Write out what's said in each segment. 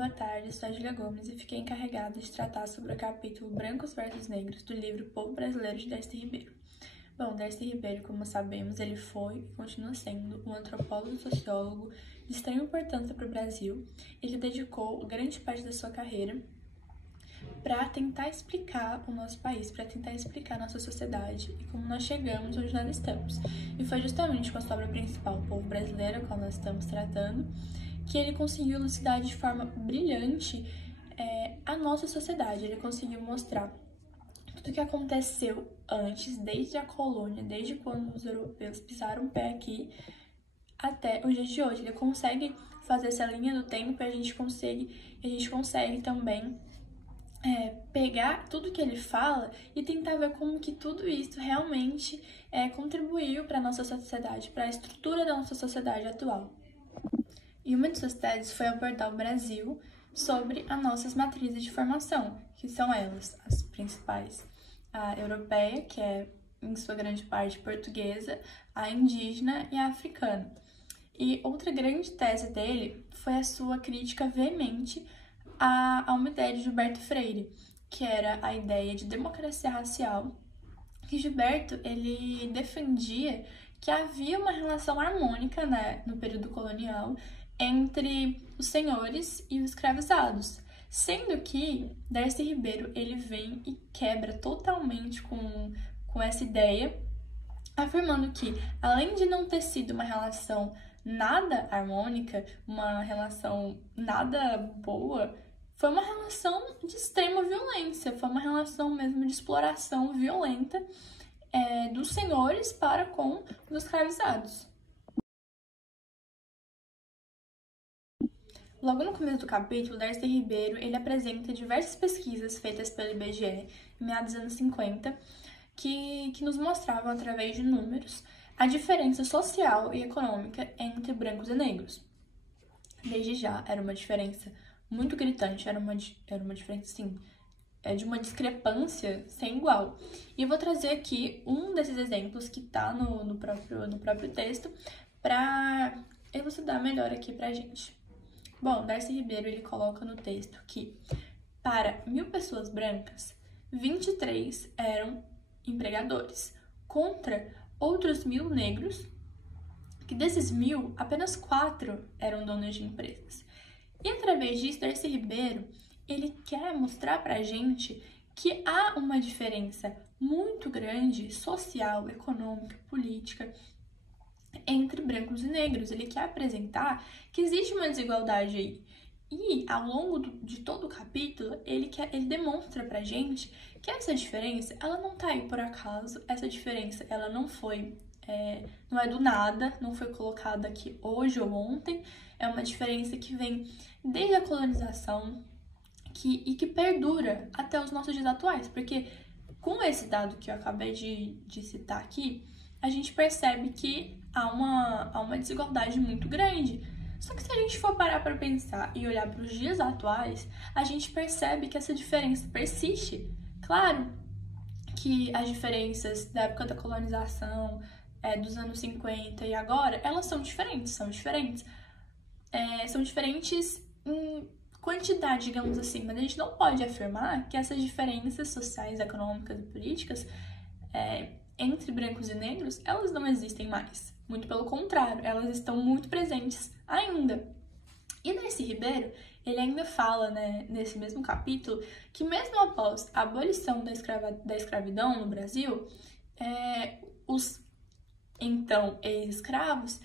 Boa tarde, sou a Julia Gomes e fiquei encarregada de tratar sobre o capítulo Brancos versus Negros do livro Povo Brasileiro de Darcy Ribeiro. Bom, Darcy Ribeiro, como sabemos, ele foi e continua sendo um antropólogo e sociólogo de extrema importância para o Brasil. Ele dedicou grande parte da sua carreira para tentar explicar o nosso país, para tentar explicar a nossa sociedade e como nós chegamos onde nós estamos. E foi justamente com a sua obra principal, O Povo Brasileiro, a qual nós estamos tratando, que ele conseguiu elucidar de forma brilhante a nossa sociedade. Ele conseguiu mostrar tudo o que aconteceu antes, desde a colônia, desde quando os europeus pisaram o pé aqui, até os dias de hoje. Ele consegue fazer essa linha do tempo e a gente consegue também pegar tudo que ele fala e tentar ver como que tudo isso realmente contribuiu para a nossa sociedade, para a estrutura da nossa sociedade atual. E uma de suas teses foi abordar o Brasil sobre as nossas matrizes de formação, que são elas, as principais. A europeia, que é em sua grande parte portuguesa, a indígena e a africana. E outra grande tese dele foi a sua crítica veemente a uma ideia de Gilberto Freire, que era a ideia de democracia racial, que Gilberto ele defendia que havia uma relação harmônica, né, no período colonial entre os senhores e os escravizados, sendo que Darcy Ribeiro ele vem e quebra totalmente com essa ideia, afirmando que, além de não ter sido uma relação nada harmônica, uma relação nada boa, foi uma relação de extrema violência, foi uma relação mesmo de exploração violenta dos senhores para com os escravizados. Logo no começo do capítulo, Darcy Ribeiro ele apresenta diversas pesquisas feitas pelo IBGE em meados dos anos 50, que nos mostravam, através de números, a diferença social e econômica entre brancos e negros. Desde já, era uma diferença muito gritante, era uma diferença, assim, de uma discrepância sem igual. E eu vou trazer aqui um desses exemplos que está no próprio texto para elucidar melhor aqui pra gente. Bom, Darcy Ribeiro ele coloca no texto que, para 1.000 pessoas brancas, 23 eram empregadores, contra outros 1.000 negros, que desses 1.000, apenas 4 eram donos de empresas. E através disso, Darcy Ribeiro ele quer mostrar pra gente que há uma diferença muito grande social, econômica, política entre brancos e negros. Ele quer apresentar que existe uma desigualdade aí. E ao longo de todo o capítulo, ele demonstra pra gente que essa diferença, ela não tá aí por acaso. Essa diferença, ela não foi, não é do nada, não foi colocada aqui hoje ou ontem. É uma diferença que vem desde a colonização e que perdura até os nossos dias atuais. Porque com esse dado que eu acabei de citar aqui, a gente percebe que há uma desigualdade muito grande. Só que se a gente for parar para pensar e olhar para os dias atuais, a gente percebe que essa diferença persiste. Claro que as diferenças da época da colonização, dos anos 50 e agora, elas são diferentes. São diferentes em quantidade, digamos assim, mas a gente não pode afirmar que essas diferenças sociais, econômicas e políticas entre brancos e negros, elas não existem mais. Muito pelo contrário, elas estão muito presentes ainda. E Darcy Ribeiro, ele ainda fala, né, nesse mesmo capítulo, que mesmo após a abolição da escravidão no Brasil, os então ex-escravos,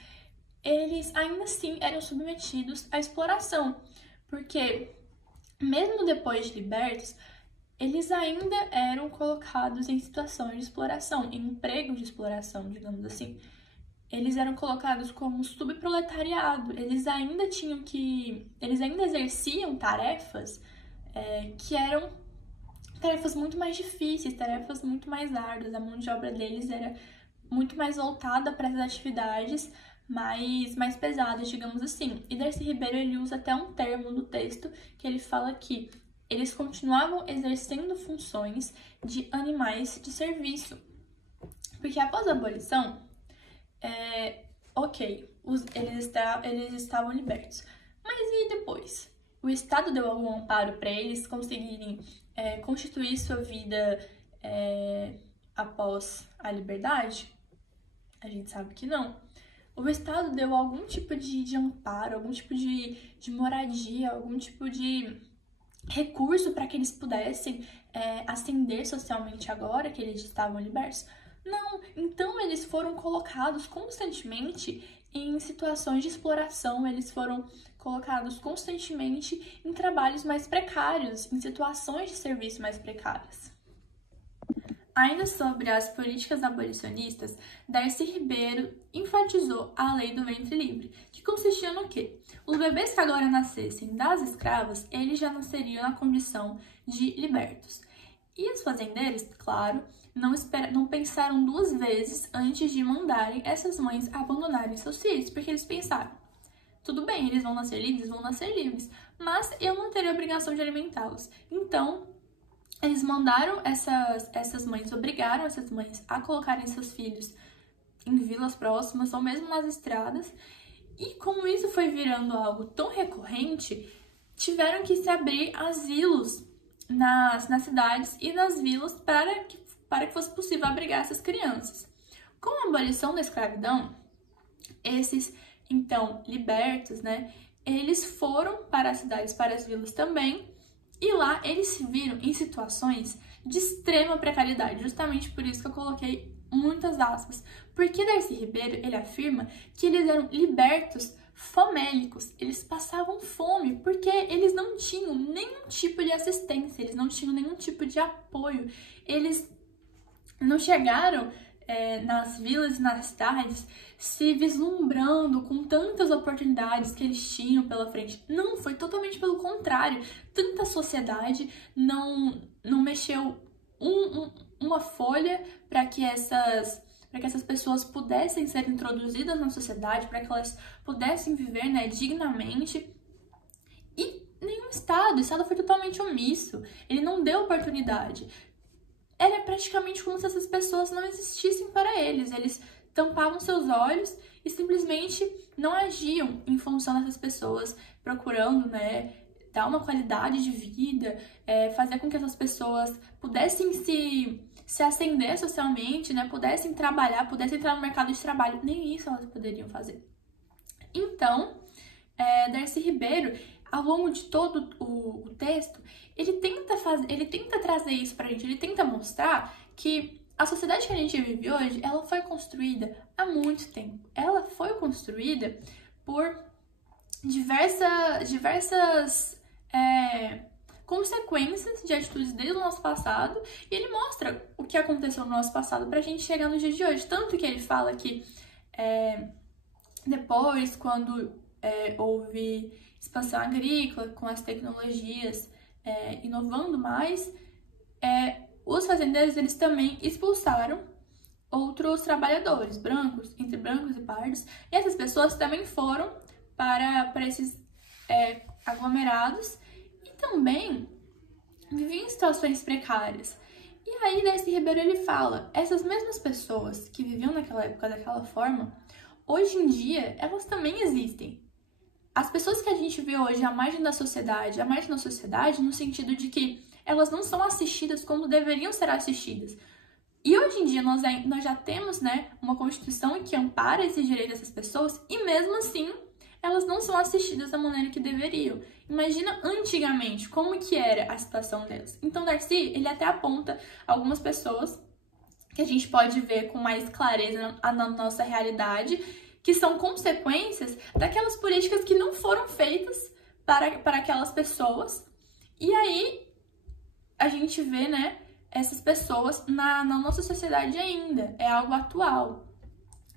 eles ainda assim eram submetidos à exploração, porque mesmo depois de libertos, eles ainda eram colocados em situações de exploração, em empregos de exploração, digamos assim. Eles eram colocados como subproletariado, eles ainda exerciam tarefas que eram tarefas muito mais difíceis, tarefas muito mais árduas. A mão de obra deles era muito mais voltada para essas atividades mais pesadas, digamos assim. E Darcy Ribeiro ele usa até um termo no texto que ele fala que eles continuavam exercendo funções de animais de serviço. Porque após a abolição, eles estavam libertos. Mas e depois? o Estado deu algum amparo para eles conseguirem constituir sua vida após a liberdade? A gente sabe que não. O Estado deu algum tipo de amparo, algum tipo de moradia, algum tipo de recurso para que eles pudessem ascender socialmente agora que eles estavam libertos? Não. Então, eles foram colocados constantemente em situações de exploração, eles foram colocados constantemente em trabalhos mais precários, em situações de serviço mais precárias. Ainda sobre as políticas abolicionistas, Darcy Ribeiro enfatizou a lei do ventre livre, que consistia no quê? Os bebês que agora nascessem das escravas, eles já nasceriam na condição de libertos. E os fazendeiros, claro, não pensaram duas vezes antes de mandarem essas mães abandonarem seus filhos, porque eles pensaram, tudo bem, eles vão nascer livres, mas eu não teria a obrigação de alimentá-los. Então, eles mandaram essas mães, obrigaram essas mães a colocarem seus filhos em vilas próximas ou mesmo nas estradas. E como isso foi virando algo tão recorrente, tiveram que se abrir asilos nas cidades e nas vilas para que fosse possível abrigar essas crianças. Com a abolição da escravidão, esses, então, libertos, né, eles foram para as cidades, para as vilas também, e lá eles se viram em situações de extrema precariedade, justamente por isso que eu coloquei muitas aspas, porque Darcy Ribeiro, ele afirma que eles eram libertos famélicos, eles passavam fome, porque eles não tinham nenhum tipo de assistência, eles não tinham nenhum tipo de apoio, eles não chegaram nas vilas e nas cidades se vislumbrando com tantas oportunidades que eles tinham pela frente. Não, foi totalmente pelo contrário. Tanta sociedade não mexeu uma folha para que essas pessoas pudessem ser introduzidas na sociedade, para que elas pudessem viver, né, dignamente. E nenhum o Estado foi totalmente omisso, ele não deu oportunidade. Era praticamente como se essas pessoas não existissem para eles. Eles tampavam seus olhos e simplesmente não agiam em função dessas pessoas, procurando, né, dar uma qualidade de vida, fazer com que essas pessoas pudessem se ascender socialmente, né, pudessem trabalhar, pudessem entrar no mercado de trabalho. Nem isso elas poderiam fazer. Então, Darcy Ribeiro, ao longo de todo o texto, ele tenta trazer isso pra gente, ele tenta mostrar que a sociedade que a gente vive hoje, ela foi construída há muito tempo. Ela foi construída por diversas consequências de atitudes desde o nosso passado, e ele mostra o que aconteceu no nosso passado pra gente chegar no dia de hoje. Tanto que ele fala que depois, quando houve expansão agrícola, com as tecnologias inovando mais, os fazendeiros eles também expulsaram outros trabalhadores, entre brancos e pardos, e essas pessoas também foram para esses aglomerados e também viviam em situações precárias. E aí, Darcy Ribeiro, ele fala, essas mesmas pessoas que viviam naquela época daquela forma, hoje em dia, elas também existem. As pessoas que a gente vê hoje à margem da sociedade no sentido de que elas não são assistidas como deveriam ser assistidas. E hoje em dia nós já temos, né, uma Constituição que ampara esses direitos dessas pessoas e mesmo assim elas não são assistidas da maneira que deveriam. Imagina antigamente como que era a situação delas. Então Darcy, ele até aponta algumas pessoas que a gente pode ver com mais clareza na nossa realidade, que são consequências daquelas políticas que não foram feitas para aquelas pessoas. E aí a gente vê, né, essas pessoas na nossa sociedade ainda, é algo atual.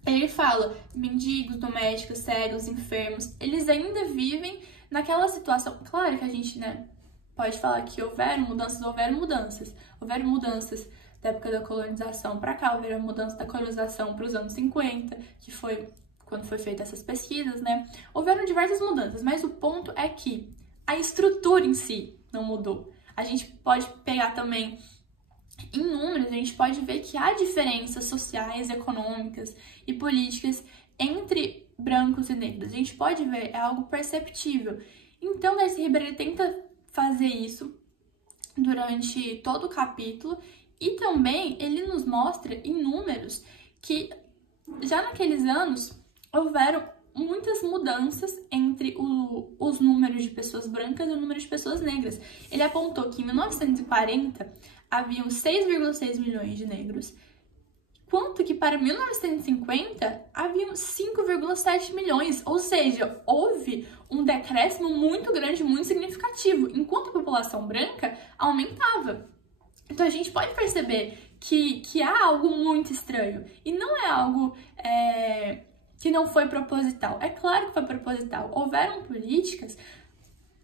Ele fala, mendigos, domésticos, cegos, enfermos, eles ainda vivem naquela situação. Claro que a gente, né, pode falar que houveram mudanças da época da colonização para cá, houveram mudanças da colonização para os anos 50, que foi quando foi feitas essas pesquisas, né? Houveram diversas mudanças, mas o ponto é que a estrutura em si não mudou. A gente pode pegar também em números, a gente pode ver que há diferenças sociais, econômicas e políticas entre brancos e negros. A gente pode ver, é algo perceptível. Então, Darcy Ribeiro ele tenta fazer isso durante todo o capítulo e também ele nos mostra em números que já naqueles anos houveram muitas mudanças entre os números de pessoas brancas e o número de pessoas negras. Ele apontou que em 1940 haviam 6,6 milhões de negros, quanto que para 1950 haviam 5,7 milhões, ou seja, houve um decréscimo muito grande, muito significativo, enquanto a população branca aumentava. Então a gente pode perceber que há algo muito estranho, e não é algo que não foi proposital. É claro que foi proposital.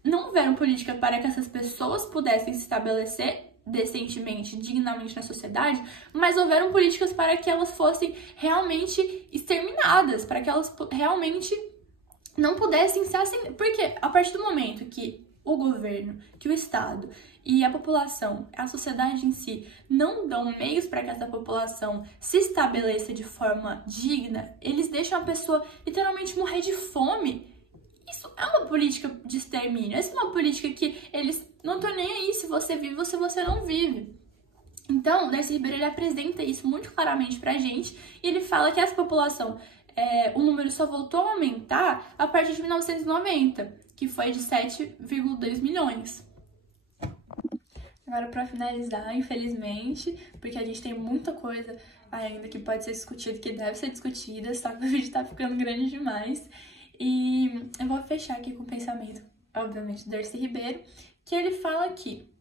Não houveram políticas para que essas pessoas pudessem se estabelecer decentemente, dignamente na sociedade, mas houveram políticas para que elas fossem realmente exterminadas, para que elas realmente não pudessem ser assim. Porque a partir do momento que o governo, que o Estado e a população, a sociedade em si, não dão meios para que essa população se estabeleça de forma digna, eles deixam a pessoa literalmente morrer de fome. Isso é uma política de extermínio, essa é uma política que eles não estão nem aí se você vive ou se você não vive. Então, Darcy Ribeiro ele apresenta isso muito claramente pra gente e ele fala que essa população, o número só voltou a aumentar a partir de 1990, que foi de 7,2 milhões. Agora, para finalizar, infelizmente, porque a gente tem muita coisa ainda que pode ser discutida, que deve ser discutida, só que o vídeo tá ficando grande demais. E eu vou fechar aqui com o pensamento, obviamente, do Darcy Ribeiro, que ele fala que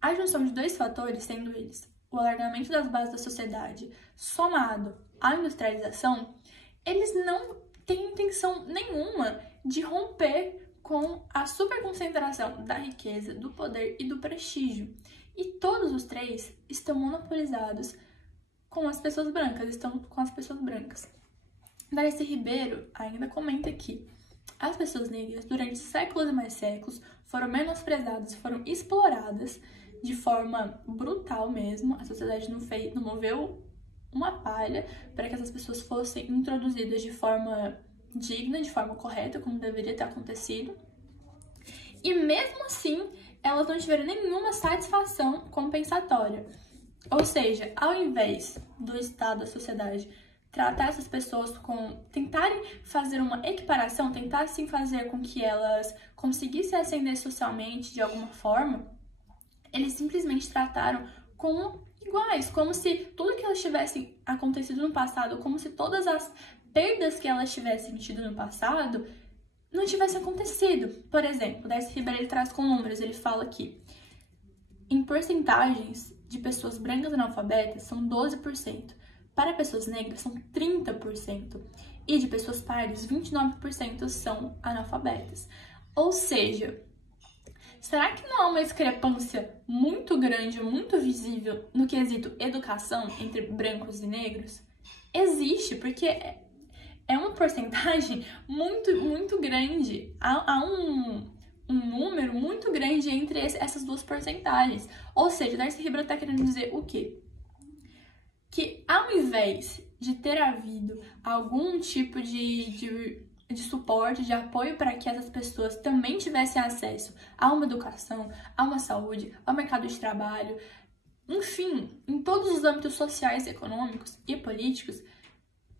a junção de dois fatores, sendo eles o alargamento das bases da sociedade somado à industrialização, eles não têm intenção nenhuma de romper com a superconcentração da riqueza, do poder e do prestígio. E todos os três estão monopolizados com as pessoas brancas, Darcy Ribeiro ainda comenta que as pessoas negras, durante séculos e mais séculos, foram menosprezadas, foram exploradas de forma brutal mesmo. A sociedade não moveu uma palha para que essas pessoas fossem introduzidas de forma digna, de forma correta, como deveria ter acontecido. E mesmo assim, elas não tiveram nenhuma satisfação compensatória. Ou seja, ao invés do Estado, da sociedade, tratar essas pessoas tentarem fazer uma equiparação, tentar assim fazer com que elas conseguissem ascender socialmente de alguma forma, eles simplesmente trataram como iguais, como se tudo que elas tivessem acontecido no passado, como se todas as perdas que elas tivessem tido no passado não tivessem acontecido. Por exemplo, Darcy Ribeiro ele traz com números, ele fala que em porcentagens de pessoas brancas analfabetas são 12%. Para pessoas negras, são 30%. E de pessoas pardas, 29% são analfabetas. Ou seja, será que não há uma discrepância muito grande, muito visível no quesito educação entre brancos e negros? Existe, porque é uma porcentagem muito, muito grande. Há um número muito grande entre essas duas porcentagens. Ou seja, Darcy Ribeiro está querendo dizer o quê? Que ao invés de ter havido algum tipo de suporte, de apoio para que essas pessoas também tivessem acesso a uma educação, a uma saúde, ao mercado de trabalho, enfim, em todos os âmbitos sociais, econômicos e políticos,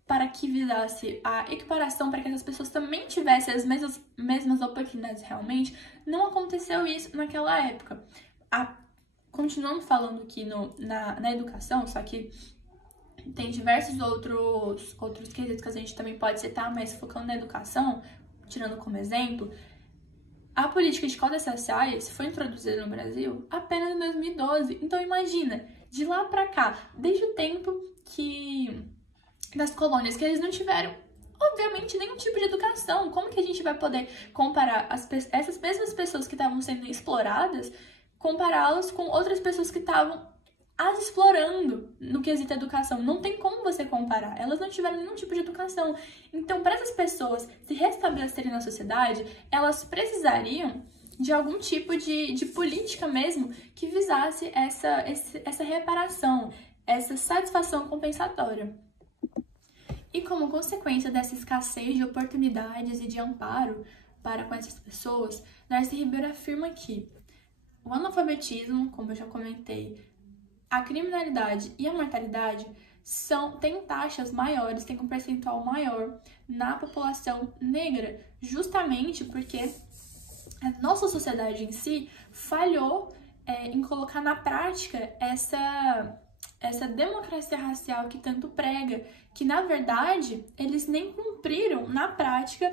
para que visasse a equiparação, para que essas pessoas também tivessem as mesmas oportunidades realmente, não aconteceu isso naquela época. Continuando falando aqui na educação, só que tem diversos outros quesitos que a gente também pode citar, mas focando na educação, tirando como exemplo, a política de cotas raciais foi introduzida no Brasil apenas em 2012. Então imagina, de lá pra cá, desde o tempo das colônias, que eles não tiveram, obviamente, nenhum tipo de educação. Como que a gente vai poder comparar essas mesmas pessoas que estavam sendo exploradas, compará-las com outras pessoas que estavam as explorando no quesito educação? Não tem como você comparar. Elas não tiveram nenhum tipo de educação. Então, para essas pessoas se restabelecerem na sociedade, elas precisariam de algum tipo de política mesmo que visasse essa reparação, essa satisfação compensatória. E como consequência dessa escassez de oportunidades e de amparo para com essas pessoas, Darcy Ribeiro afirma que o analfabetismo, como eu já comentei, a criminalidade e a mortalidade têm taxas maiores, têm um percentual maior na população negra, justamente porque a nossa sociedade em si falhou em colocar na prática essa democracia racial que tanto prega, que na verdade eles nem cumpriram na prática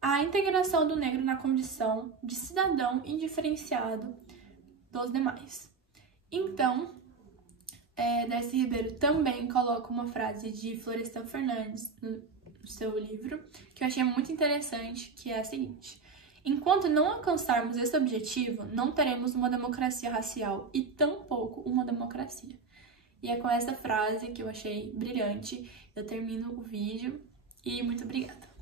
a integração do negro na condição de cidadão indiferenciado dos demais. Então, Darcy Ribeiro também coloca uma frase de Florestan Fernandes no seu livro, que eu achei muito interessante, que é a seguinte: enquanto não alcançarmos esse objetivo, não teremos uma democracia racial e tampouco uma democracia. E é com essa frase que eu achei brilhante, eu termino o vídeo e muito obrigada.